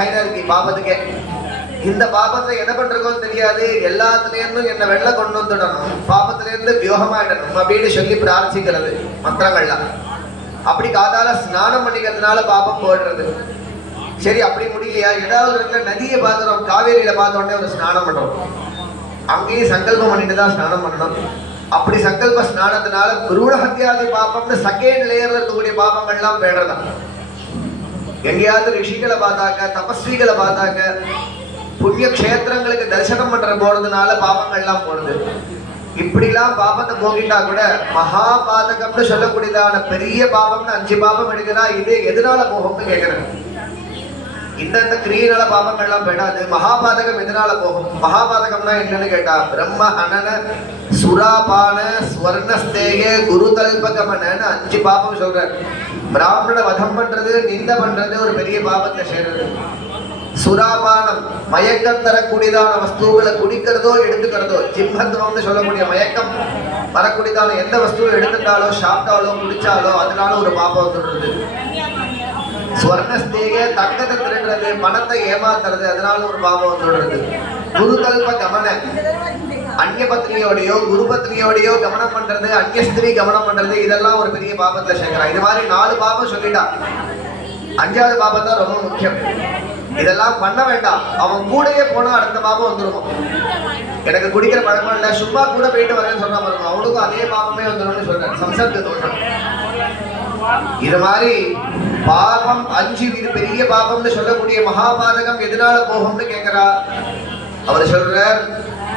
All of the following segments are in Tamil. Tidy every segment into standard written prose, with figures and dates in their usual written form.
ஹைரார்கி பாபத்துக்கே. இந்த பாபத்தை என்ன பண்றோம் தெரியாது, எல்லாத்துலேருந்தும் என்ன வெள்ள கொண்டு வந்துடணும், பாபத்திலேருந்து வியோகமாயிடணும் அப்படின்னு சொல்லி பிரார்த்திக்கிறது மந்திரங்கள்லாம். அப்படி காதால ஸ்நானம் பண்ணிக்கிறதுனால பாபம் போடுறது. சரி, அப்படி முடியலையா, ஏதாவது இடத்துல நதியை பார்க்கிறோம், காவேரியில பார்த்தோடனே ஒரு ஸ்நானம் பண்றோம், அங்கேயும் சங்கல்பம் பண்ணிட்டு தான் ஸ்நானம் பண்ணணும். அப்படி சங்கல்ப ஸ்நானத்தினால குருட ஹத்தியாதி பாபம்னு செகண்ட் லேயர்ல இருக்கக்கூடிய பாபங்கள்லாம் போயிடுறதான். எங்கேயாவது ரிஷிகளை பார்த்தாக்க, தபஸ்விகளை பார்த்தாக்க, புண்ணிய கஷேத்திரங்களுக்கு தரிசனம் பண்ற போறதுனால பாபங்கள்லாம் போடுது. இப்படிலாம் பாபத்தை போகிட்டா கூட மகா பாதகம்னு சொல்லக்கூடியதான பெரிய பாபம்னு 5 பாபம் எடுக்கிறா. இது எதனால போகும்னு கேட்கிறேன். இந்த கிரியனால பாபங்கள்லாம் போயிடாது. மகாபாதகம் எதனால போகும்? மகாபாதகம்னா என்னன்னு கேட்டா, பிரம்ம ஹனன சுராபான ஸ்வர்ணஸ்தேய குருதல்பகமனன்னு 5 பாபம் சொல்றாரு. பிராமண வதம் பண்றது, நிந்த பண்றது ஒரு பெரிய பாபத்தை சேர்றது. சுராபானம் மயக்கம் தரக்கூடியதான வஸ்துக்களை குடிக்கிறதோ எடுத்துக்கிறதோ, ஜிம்மத்துவம்னு சொல்லக்கூடிய மயக்கம் வரக்கூடியதான எந்த வஸ்துவை எடுத்துட்டாலோ சாப்பிட்டாலோ குடிச்சாலோ அதனால ஒரு பாபம் வந்துடுறது. ஸ்வர்ணஸ்தேக தங்கத்தை திருடுறது, பணத்தை ஏமாத்துறது, அதனால ஒரு பாபம் வந்துடுறது. குருகல்ப கமன அந்நிய பத்னியோடையோ குரு பத்னியோடையோ கவனம் பண்றது, அந்நிய ஸ்திரீ கவனம் பண்றது, இதெல்லாம் ஒரு பெரிய பாபத்தை சேர்க்கிறான். இது மாதிரி 4 பாபம் சொல்லிட்டா. 5வது பாபம் தான் ரொம்ப முக்கியம். இதெல்லாம் பண்ண வேண்டாம், அவன் கூடயே போனா அடுத்த பாபம் வந்துடும். எனக்கு குடிக்கிற பழக்கம் இல்லை, சும்மா கூட போயிட்டு வரேன்னு சொன்னா பாருங்க, அவனுக்கும் அதே பாபமே வந்துடும் சொல்றேன். சம்சர்க்க தோஷம். இது மாதிரி பாபம் 5 இது பெரிய பாபம்னு சொல்லக்கூடிய மகாபாதகம் எதனால போகும்னு கேட்கிறா. அவர் சொல்றார்,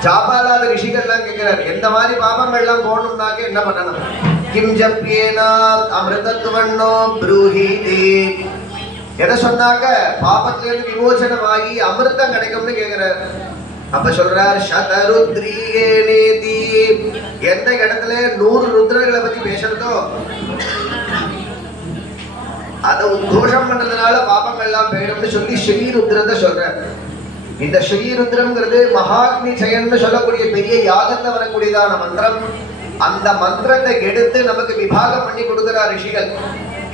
ஜாபாலாத ரிஷிகள்லாம் கேட்கிறார், எந்த மாதிரி பாபங்கள்லாம் போகணும்னாக்க என்ன பண்ணணும்? கிம் ஜப்யேனா அமிர்தத்துவன்னோ ப்ரூஹீதி. எதை சொன்னாக்க பாபத்திலிருந்து விமோசனமாகி அமிர்தம் கிடைக்கும்னு கேட்கிறார். அப்ப சொல்றார், சதருத்ரீயேனேதி. எந்த இடத்துல 100 ருத்ரர்களை பத்தி பேசுறதோ அதை உத்கோஷம் பண்றதுனால பாபங்கள்லாம் போயிடும்னு சொல்லி ஸ்ரீருத்ரத்தை சொல்றார். இந்த ஸ்ரீருத்ரம்ங்கிறது மகாக்னி ஜெயன்னு சொல்லக்கூடிய பெரிய யாகத்துல வரக்கூடியதான மந்திரம். அந்த மந்திரத்தை எடுத்து நமக்கு விபாகம் பண்ணி கொடுக்கிறார் ரிஷிகள்.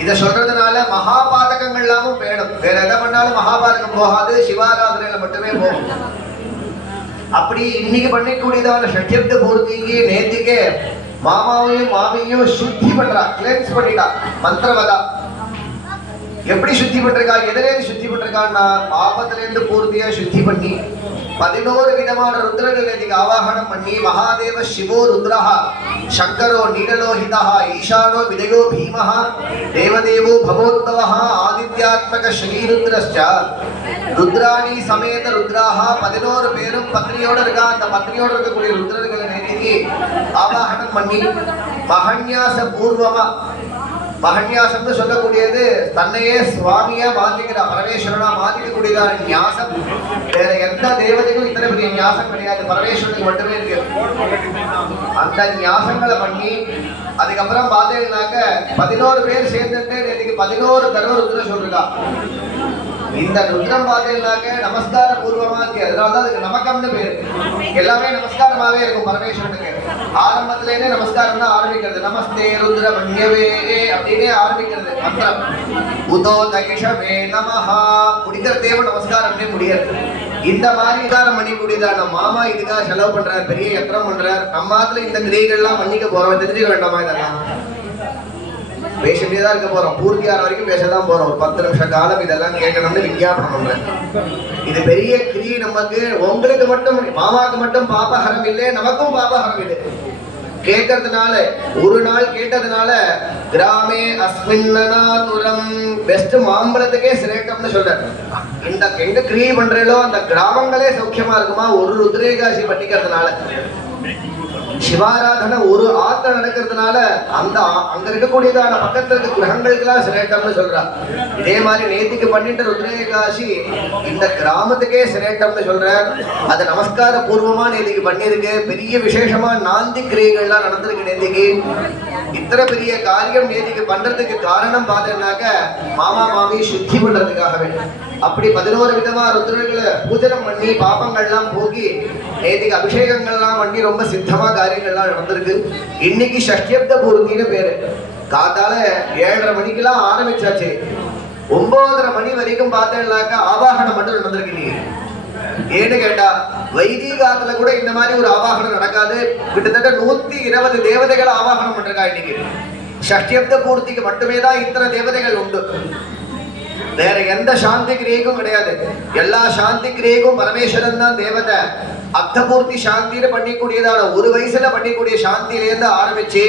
இதை சொல்றதுனால மகாபாதகங்கள் எல்லாமும் போயிடும். வேற எதை பண்ணாலும் மகாபாதகம் போகாது, சிவாராதனையில மட்டுமே போகும். அப்படி இன்னைக்கு பண்ணிக்கூடியதான ஷட்யப்த பூர்த்திக்கு நேத்திக்கே மாமாவையும் மாமியையும் சுத்தி பண்றா, கிளென்ஸ் பண்ணிட்டா மந்திரவதா. எப்படி சுத்தி பண்றா, எதிலேருந்து சுத்தி பண்றான்னா பாபத்திலிருந்து பூர்த்தியா சுத்தி பண்ணி 11 விதமான ருத்ரங்களை ஆவாகனம் பண்ணி, மகாதேவ சிவோ ருத்ரஹா, சங்கரோ நீலலோஹிதா, ஈசானோ விதயோ பீமஹா, தேவதேவோ பவோத்பவஹ, ஆதித்யாத்மக ஸ்ரீருத்ரஸ்ச, ருத்ராணி சமேத ருத்ராஹா. 11 பேரும் பத்னியோட இருக்கா. அந்த பத்னியோட இருக்கக்கூடிய ருத்ரர்களை நேத்திக்கு ஆவாகனம் பண்ணி மகன்யாச பூர்வமா, மகன்யாசம்னு சொல்லக்கூடியது தன்னையே சுவாமியா மாத்திக்கிறா, பரமேஸ்வரனா மாத்திக்கக்கூடியதான ஞாசம். வேற எந்த தேவதைக்கும் இத்தனை பெரிய ஞாசம் கிடையாது, பரமேஸ்வரனுக்கு மட்டுமே இருக்கு. அந்த ஞாசங்களை பண்ணி அதுக்கப்புறம் பார்த்தீங்கன்னாக்க 11 பேர் சேர்ந்துட்டு நேற்றுக்கு 11 தடவை ருத்ர சொல்றா. இந்த ருத்ரம் பார்த்தீங்கன்னாக்க நமஸ்கார பூர்வமா இருக்கு. அதனாலதான் அதுக்கு நமக்கம்னு பேரு. எல்லாமே நமஸ்காரமாவே இருக்கும் பரமேஸ்வரனுக்கு. ஆரம்பத்திலேயே நமஸ்காரம் தான் ஆரம்பிக்கிறது. நமஸ்தே ருத்ர மன்யவே அப்படின்னே ஆரம்பிக்கிறது மந்திரம். உதோ தகிஷவே நமஹா. முடிக்கிற தேவ நமஸ்காரம்னே முடியாது. இந்த மாதிரி காரம் பண்ணிக்கூடியதான மாமா இதுக்காக செலவு பண்றாரு, பெரிய யத்திரம் பண்றாரு. நம்ம ஆத்துல இந்த கிரியைகள்லாம் பண்ணிக்க போறோம், தெரிஞ்சுக்க வேண்டாமா? இதெல்லாம் பேசிட்டே தான் இருக்க போறோம், பூர்த்தியார வரைக்கும் பேசதான் போறோம். ஒரு 10 நிமிஷ காலம் இதெல்லாம் கேட்கணும்னு விஞ்ஞாபனம் பண்றேன். இது பெரிய கிரியை. நமக்கு உங்களுக்கு மட்டும், மாமாவுக்கு மட்டும் பாபஹரம் இல்லை, நமக்கும் பாபஹரம் இல்லை. கேட்கறதுனால, ஒரு நாள் கேட்டதுனால கிராமே அஸ்மின்னநாதுரம் பெஸ்ட் மாம்பழத்துக்கே சிரேட்டம்னு சொல்றாரு. இந்த எங்க கிரியை பண்றீங்களோ அந்த கிராமங்களே சௌக்கியமா இருக்குமா ஒரு ருத்ரேகாசி பண்ணிக்கிறதுனால. சிவாராதனை ஒரு ஆத்த நடக்கிறதுனால அந்த அங்க இருக்கக்கூடியதான பக்கத்துல இருக்க கிரகங்களுக்கெல்லாம் சிரேட்டம்னு சொல்றா. இதே மாதிரி நேத்திக்கு பண்ணிட்டு ருத்ரேகாசி இந்த கிராமத்துக்கே சிரேட்டம்னு சொல்ற. அது நமஸ்கார பூர்வமா நேத்திக்கு பண்ணிருக்கு. பெரிய விசேஷமா நாந்தி கிரியைகள்லாம் நடந்திருக்கு நேத்திக்கு. இத்தனை பெரிய காரியம் நேத்திக்கு பண்றதுக்கு காரணம் பார்த்தீங்கன்னாக்க மாமா மாமி சுத்தி பண்றதுக்காகவே. அப்படி 11 விதமா ருத்ரர்களை பூஜனம் பண்ணி பாபங்கள்லாம் போகி நேத்திக்கு அபிஷேகங்கள்லாம் பண்ணி ரொம்ப சித்தமா காரியங்கள்லாம் நடந்திருக்கு. இன்னைக்கு ஷஷ்டியப்த பூர்த்தின்னு பேரு. காத்தால 7:30 மணிக்கெல்லாம் ஆரம்பிச்சாச்சு. 9:30 மணி வரைக்கும் பார்த்தேன்னாக்கா ஆவாகனம் மட்டும் நடந்திருக்கு நீங்க. ஏன்னு கேட்டா வைதிகாலத்துல கூட இந்த மாதிரி ஒரு ஆவாகனம் நடக்காது. கிட்டத்தட்ட 120 தேவதைகள் ஆவாகனம் பண்றா இன்னைக்கு. ஷஷ்டியப்த பூர்த்திக்கு மட்டுமே தான் இத்தனை தேவதைகள் உண்டு. வேற எந்த சாந்தி கிரியைக்கும் கிடையாது. எல்லா சாந்தி கிரியைக்கும் பரமேஸ்வரன் தான் தேவதை. அர்த்தபூர்த்தி சாந்தின்னு பண்ணிக்கூடியதான 1 வயசுல பண்ணிக்கூடிய சாந்தியிலேருந்து ஆரம்பிச்சு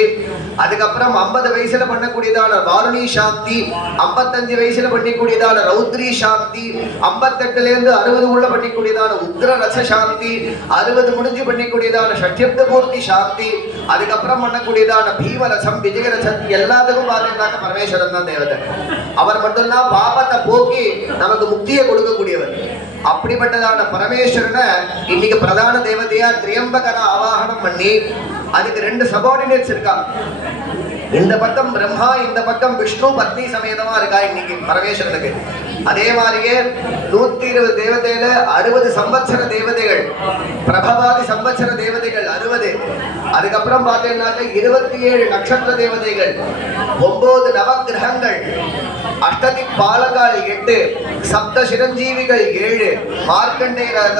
அதுக்கப்புறம் 50 வயசுல பண்ணக்கூடியதான வாருணி சாந்தி, 55 வயசுல பண்ணிக்கூடியதான ரௌத்ரி சாந்தி, 58ல இருந்து 60 உள்ள பண்ணிக்கூடியதான உக்ர ரச சாந்தி, 60 முடிஞ்சு பண்ணிக்கூடியதான ஷட்யப்த பூர்த்தி சாந்தி, அதுக்கப்புறம் பண்ணக்கூடியதான பீமரசம் விஜயரசம் எல்லாத்துக்கும் பார்த்தீங்கன்னாக்க பரமேஸ்வரன் தான் தேவதை. அவர் மட்டும்தான் பாபத்தை போக்கி நமக்கு முக்தியை கொடுக்கக்கூடியவர். அப்படிப்பட்டதான பரமேஸ்வரனை இன்னைக்கு பிரதான தேவதையா திரியம்பகன ஆவாகனம் பண்ணி அதுக்கு 2 சபார்டினேட்ஸ் இருக்கா. இந்த பக்கம் பிரம்மா, இந்த பக்கம் விஷ்ணு பத்னி சமேதமா இருக்கா இன்னைக்கு பரமேஸ்வரனுக்கு. அதே மாதிரியே 120 தேவதையில 60 சம்பத்சர தேவதைகள், பிரபவாதி சம்பத்சர தேவதைகள் 60. அதுக்கப்புறம் பார்த்தீங்கன்னாக்க 27 நட்சத்திர தேவதைகள், 9 நவகிரகங்கள், அஷ்டதி பாலகால் 8, சப்த சிரஞ்சீவிகள் 7, மார்க்கண்டேயர்